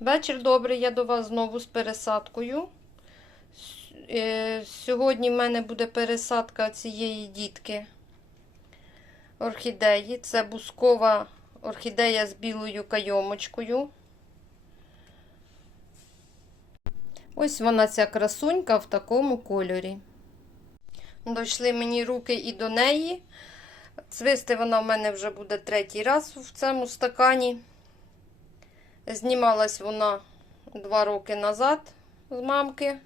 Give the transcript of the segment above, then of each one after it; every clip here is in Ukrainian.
Вечір добрий, я до вас знову з пересадкою. Е, Сьогодні в мене буде пересадка цієї дітки орхідеї. Це бускова орхідея з білою кайомочкою. Ось вона ця красунька в такому кольорі. Дійшли мені руки і до неї. Цвисти вона в мене вже буде третій раз в цьому стакані. Знімалась вона два роки назад з мамки.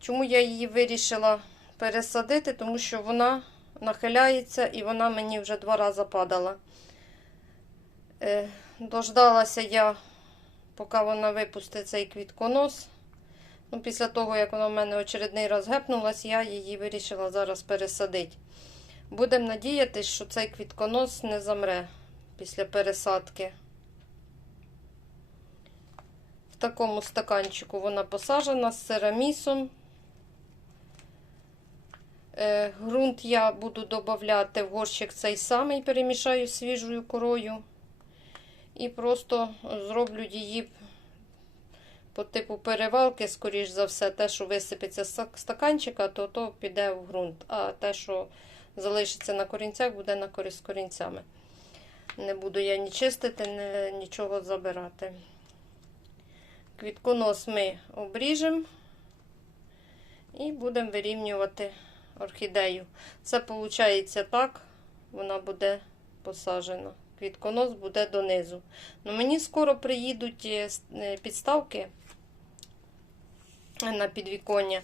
Чому я її вирішила пересадити? Тому що вона нахиляється і вона мені вже два рази падала. Е, дождалася я, поки вона випустить цей квітконос. Ну, після того, як вона в мене очередний раз гепнулась, я її вирішила зараз пересадити. Будемо надіятися, що цей квітконос не замре після пересадки. В такому стаканчику вона посаджена з серамісом. Е, Грунт я буду додати в горщик цей самий, перемішаю свіжою корою. І просто зроблю її по типу перевалки, скоріш за все, те, що висипеться з стаканчика, то то піде в ґрунт. А те, що залишиться на корінцях, буде на користь корінцями. Не буду я ні чистити, ні, нічого забирати. Квітконос ми обріжемо і будемо вирівнювати орхідею. Це виходить так, вона буде посаджена. Квітконос буде донизу. Ну, мені скоро приїдуть е, підставки на підвіконня.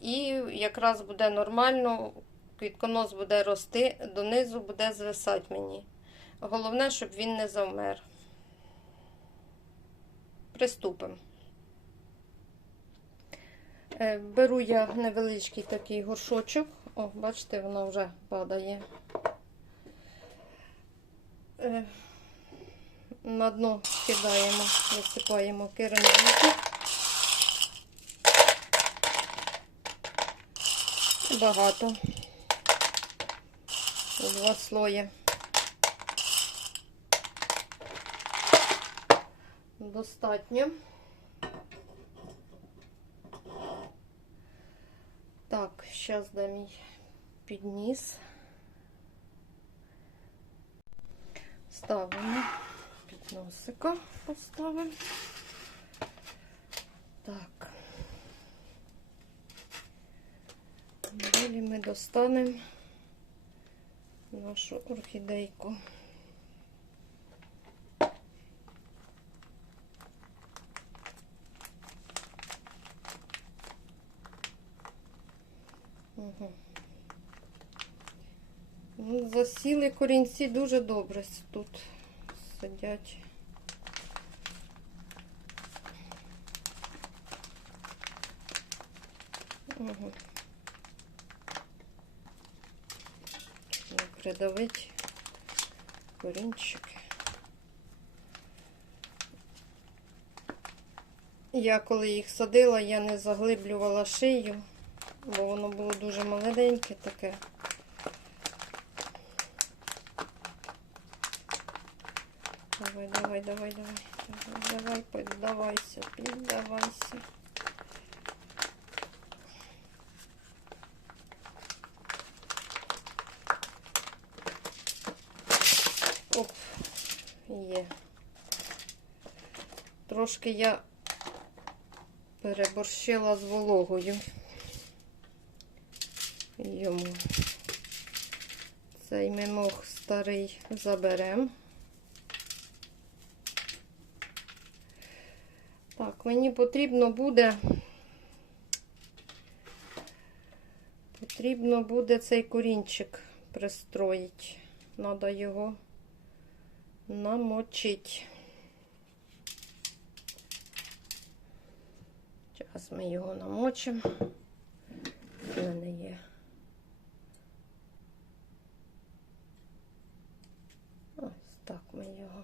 І якраз буде нормально, квітконос буде рости, донизу буде звисати мені. Головне, щоб він не завмер. Приступимо. Е, Беру я невеличкий такий горшочок. О, бачите, воно вже падає. Е, На дно кидаємо, висипаємо керамельку. Багато. Два слої. Достатньо. Так, зараз де мій підніс. Ставимо підносика, поставимо. Так. Далі ми достанемо нашу орхідейку. Ну, засіли корінці дуже добре тут сидять. Угу. Придавить корінчики. Я коли їх садила, я не заглиблювала шию, бо воно було дуже молоденьке таке. Давай, давай, давай, давай, давай, давай, піддавайся, піддавайся. Оп, є. Трошки я переборщила з вологою йому. Цей мимох старий заберемо. Так, мені потрібно буде. Потрібно буде цей корінчик пристроїти. Надо його намочити. Зараз ми його намочимо. У мене є. Ось так ми його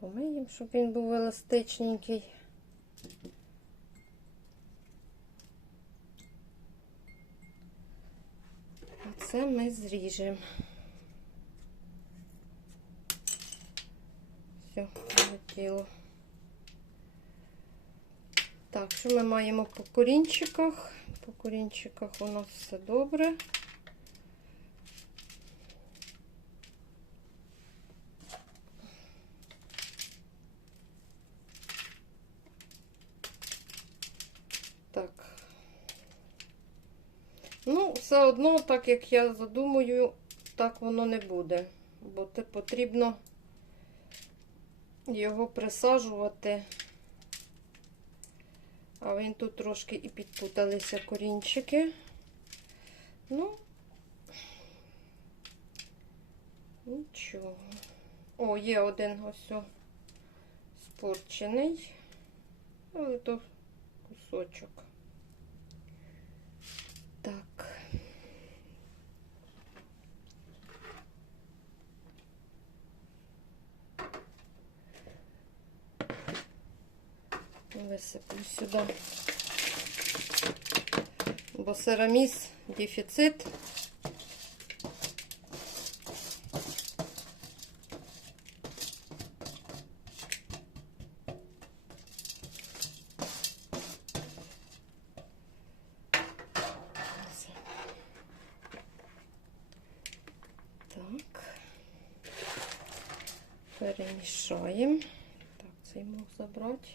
помиємо, щоб він був еластичненький. А це ми зріжемо. все полетіло. Так, що ми маємо по корінчиках? По корінчиках у нас все добре. Так. Ну, все одно, так як я задумую, так воно не буде. Бо те потрібно його присаджувати. А він тут трошки і підпуталися корінчики. Ну, нічого. О, є один ось спорчений, але то кусочок. Так. Висиплю сюди. Бо дефіцит. Так. Перемішаємо. Так, цей мог забрати.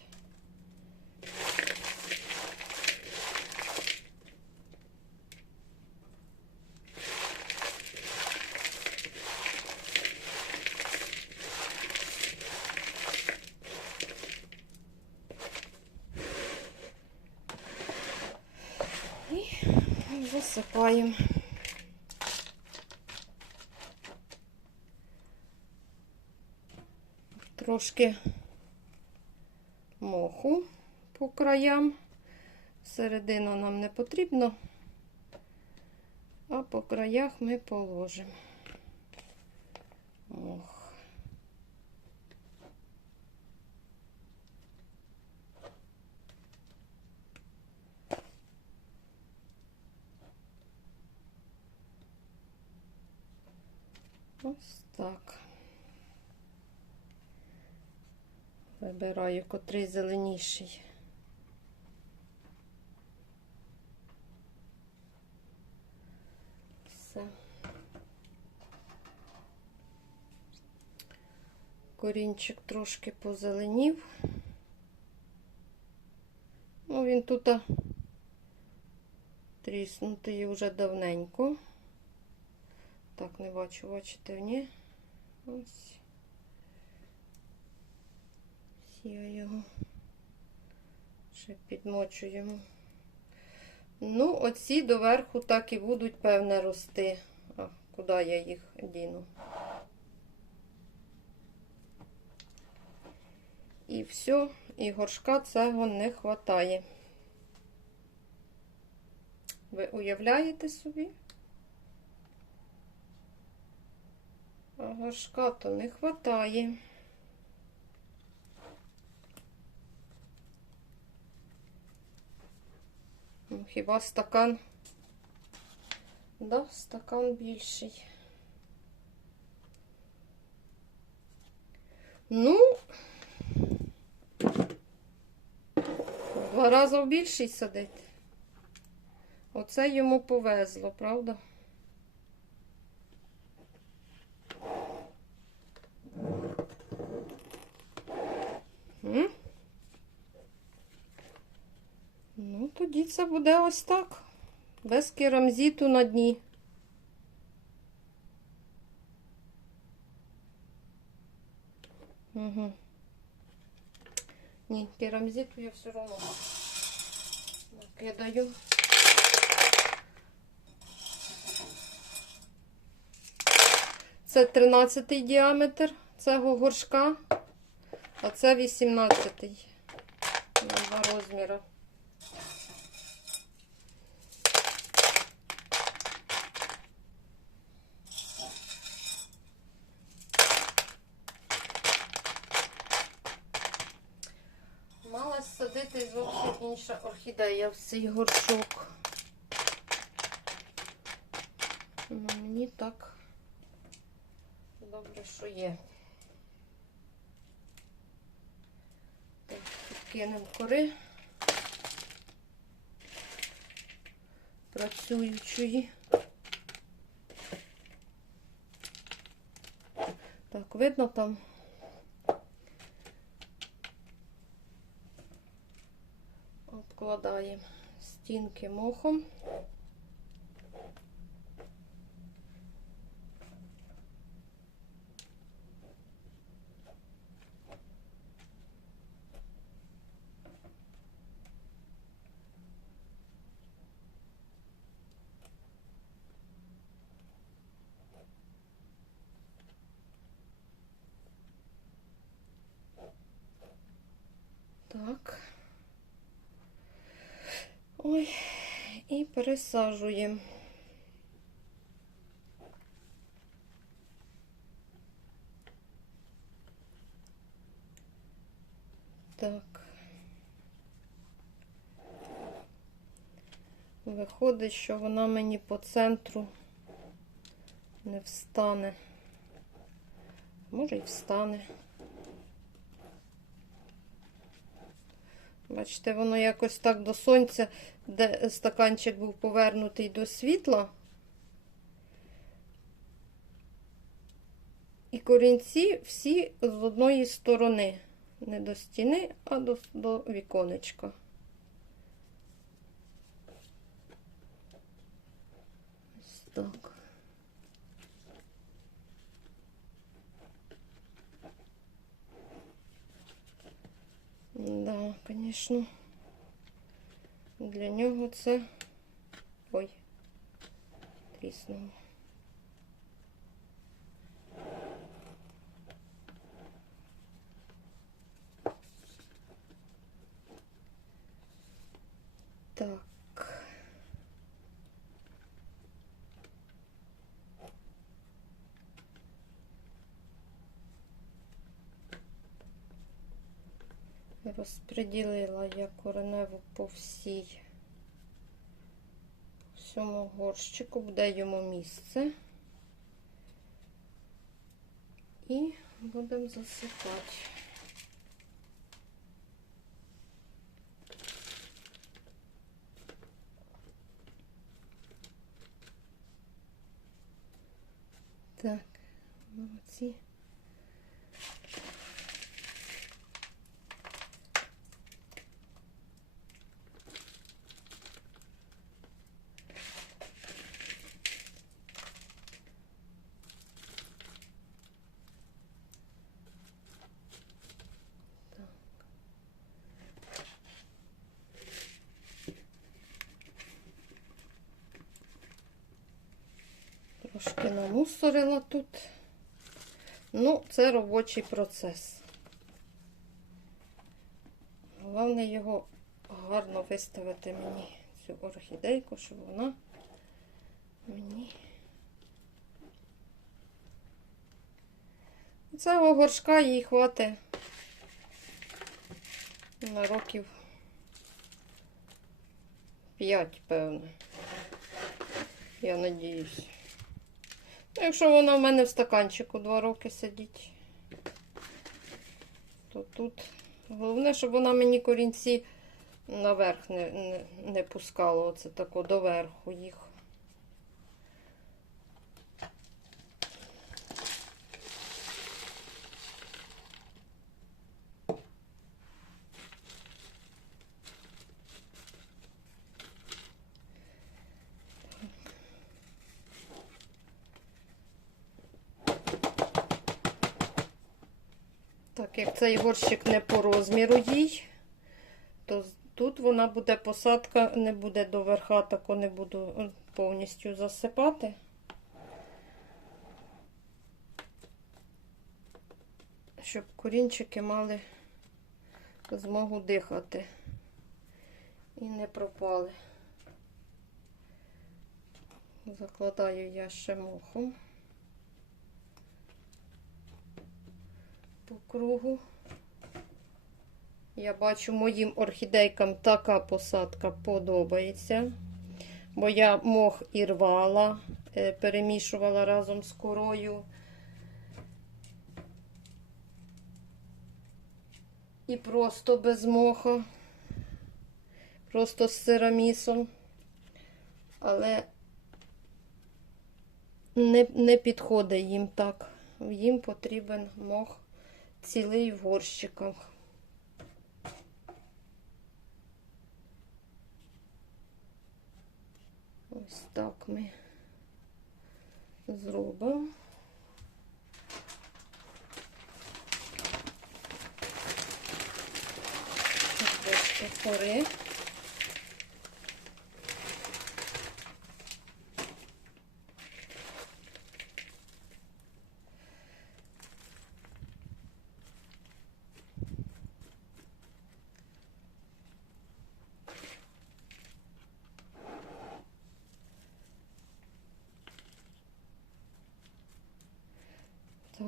І. Трошки моху по краям. Середину нам не потрібно, а по краях ми положимо мох. Ось так. Вибираю, котрий зеленіший. Все. Корінчик трошки позеленів. Ну, він тут тріснутий вже давненько. Так, не бачу, бачите, ні? Ось. Я його ще підмочуємо. Ну, оці доверху так і будуть, певне, рости. А, куди я їх діну? І все, і горшка цього не вистачає. Ви уявляєте собі? Горшка то не вистачає. Ну, Хіба стакан? Да, стакан більший. Ну, два рази більший садить. Оце йому повезло, правда? М? Ну, тоді це буде ось так. Без керамзиту на дні. Угу. Ні, керамзиту я все одно накидаю. Це 13 діаметр цього горшка, а це 18 на два розміри. Мала садити зовсім інша орхідея в цей горшок. Ну, мені так добре, що є. Кинемо кори працюючої. Так, видно там. Обкладаємо стінки мохом. Так. Ой, і. Так. Виходить, що вона мені по центру не встане. Може і встане. Бачите, воно якось так до сонця, де стаканчик був повернутий до світла. І корінці всі з одної сторони. Не до стіни, а до, до віконечка. Ось так. Да, звісно. Для нього це. Ой, тріснуло. Так. Розподілила я кореневу по всій всьому горщику, буде йому місце. І будемо засипати. Так, молодці. Трошки намусорила тут. Ну, це робочий процес. Головне його гарно виставити мені цю орхідейку, щоб вона мені. Цього горшка їй хватить на років 5, певно. Я надіюсь. Якщо вона в мене в стаканчику два роки сидить, то тут головне, щоб вона мені корінці наверх не, не, не пускала. Оце тако доверху їх. Як цей горщик не по розміру їй, то тут вона буде посадка, не буде до верха, тако не буду повністю засипати. Щоб корінчики мали змогу дихати і не пропали. Закладаю я ще мохом. По кругу. Я бачу, моїм орхідейкам така посадка подобається. Бо я мох і рвала, е, перемішувала разом з корою. І просто без моха. Просто з сирамісом. Але не, не підходить їм так. Їм потрібен мох цілий в горщиках. Ось так ми зробимо. Ось кори.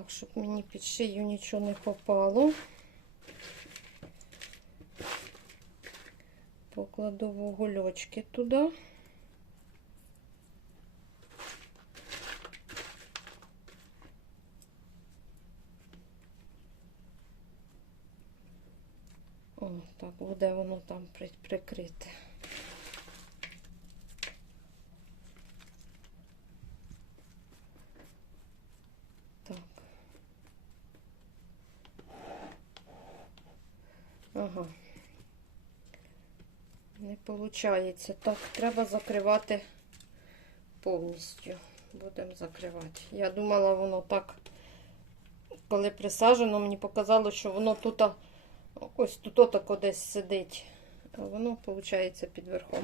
Так, щоб мені під шию нічого не попало. Покладу вугольочки туди. О, так, буде воно там прикрите. Так. Ага. Виходить. Так, треба закривати повністю. Будемо закривати. Я думала, воно так, коли присаджено, мені показало, що воно тут ось тут отако десь сидить. А воно, виходить, під верхом.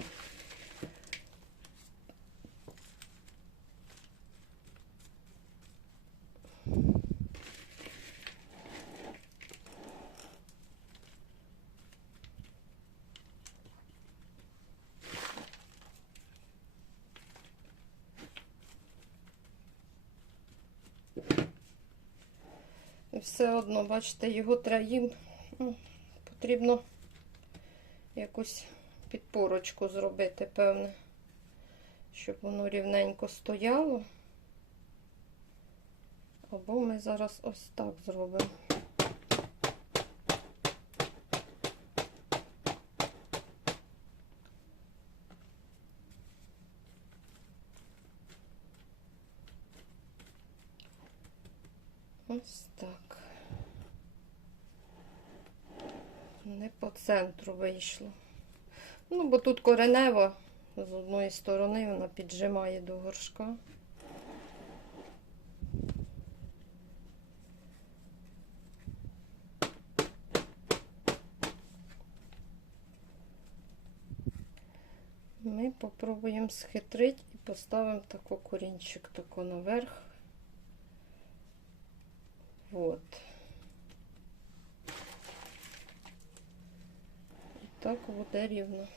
Все одно, бачите, його треба їм ну, потрібно якусь підпорочку зробити, певне, щоб воно рівненько стояло. Або ми зараз ось так зробимо. Ось так. Не по центру вийшло. Ну, бо тут коренева з одної сторони вона піджимає до горшка. Ми попробуємо схитрити і поставимо тако корінчик тако наверх. Вот. І так буде рівно.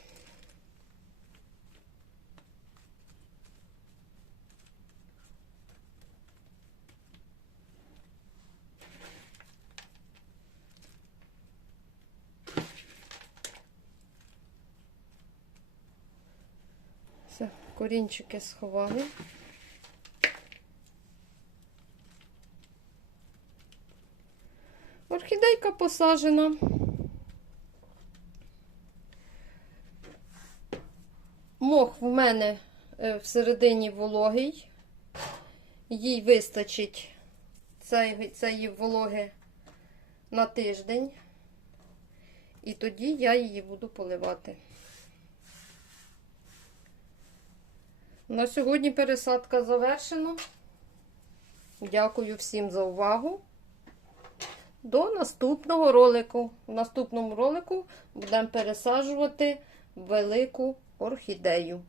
Все, корінчики сховали. Орхідейка посаджена. Мох в мене е, всередині вологий. Їй вистачить цієї, вологи на тиждень. І тоді я її буду поливати. На сьогодні пересадка завершена. Дякую всім за увагу. До наступного ролику. В наступному ролику будемо пересаджувати велику орхідею.